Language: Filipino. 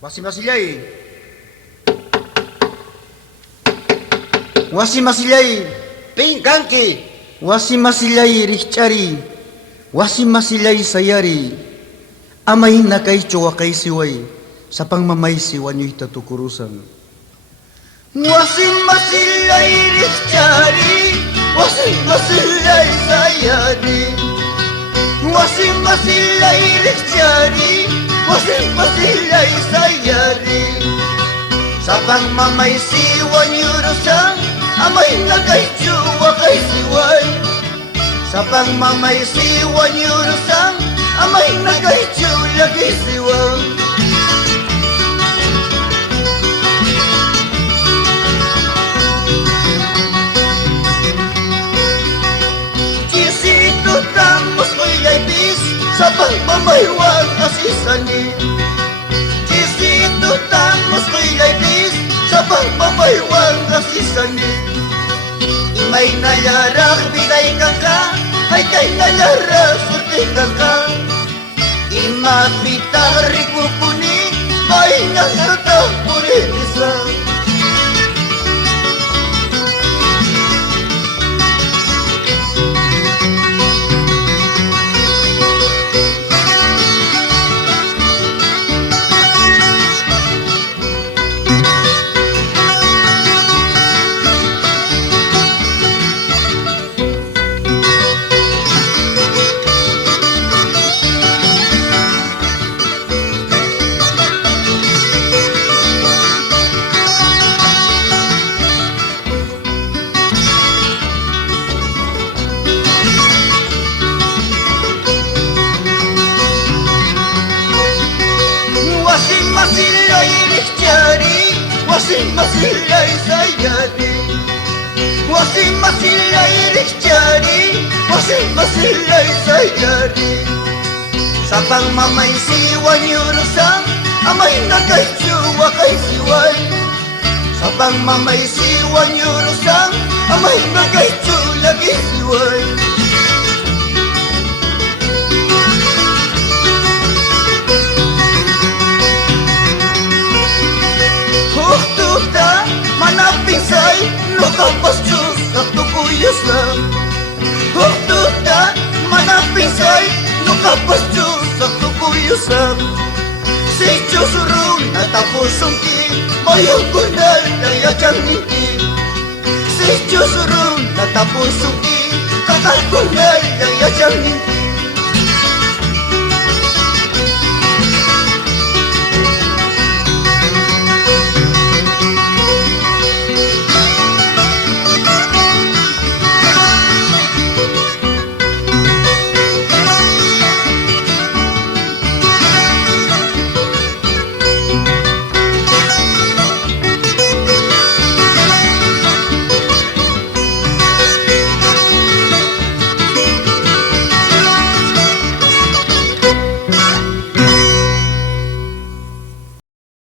Wasi masilay, Pingkanki, wasi masilay rikchari, wasi masilay sayari, amay na kay chowa kay siway, sa pangmamay siwa nyo'y tatukurusan. Wasi masilay rikchari, wasi masilay sayari, wasi masilay rikchari, wasi masilay sayari, sa pangmamay siwa nyo'y amay na kay chuwa kay siway, sa pangmamay siwa nyurusang, amay na kay chula kay siwang. Chisito tamos ko'y laybis, sa pangmamaywag asisani. Chisito tamos ko'y laybis, sa pangmamaywag asisani. May nayarak bilay kang ka, ay kay nayarak surti kang ka. Imapitang rikupuni, may nasatang purinisa. Masilay rikchari, wasim masilay sayari, wasim masilay rikchari, wasim masilay sayari. Sa pangmamay siwa nyurusang, amay na kay chuwa kay siway. Sa pangmamay siwa nyurusang, amay na kay chula kay siway. Manapinsay, lukapas Diyos at tukuyos lang. Hukduta, manapinsay, lukapas Diyos at tukuyos lang. Si Diyos ron natapusong ki, mayong kunal kaya diyang ninti. Si Diyos ron natapusong ki, kakal kunal kaya diyang ninti.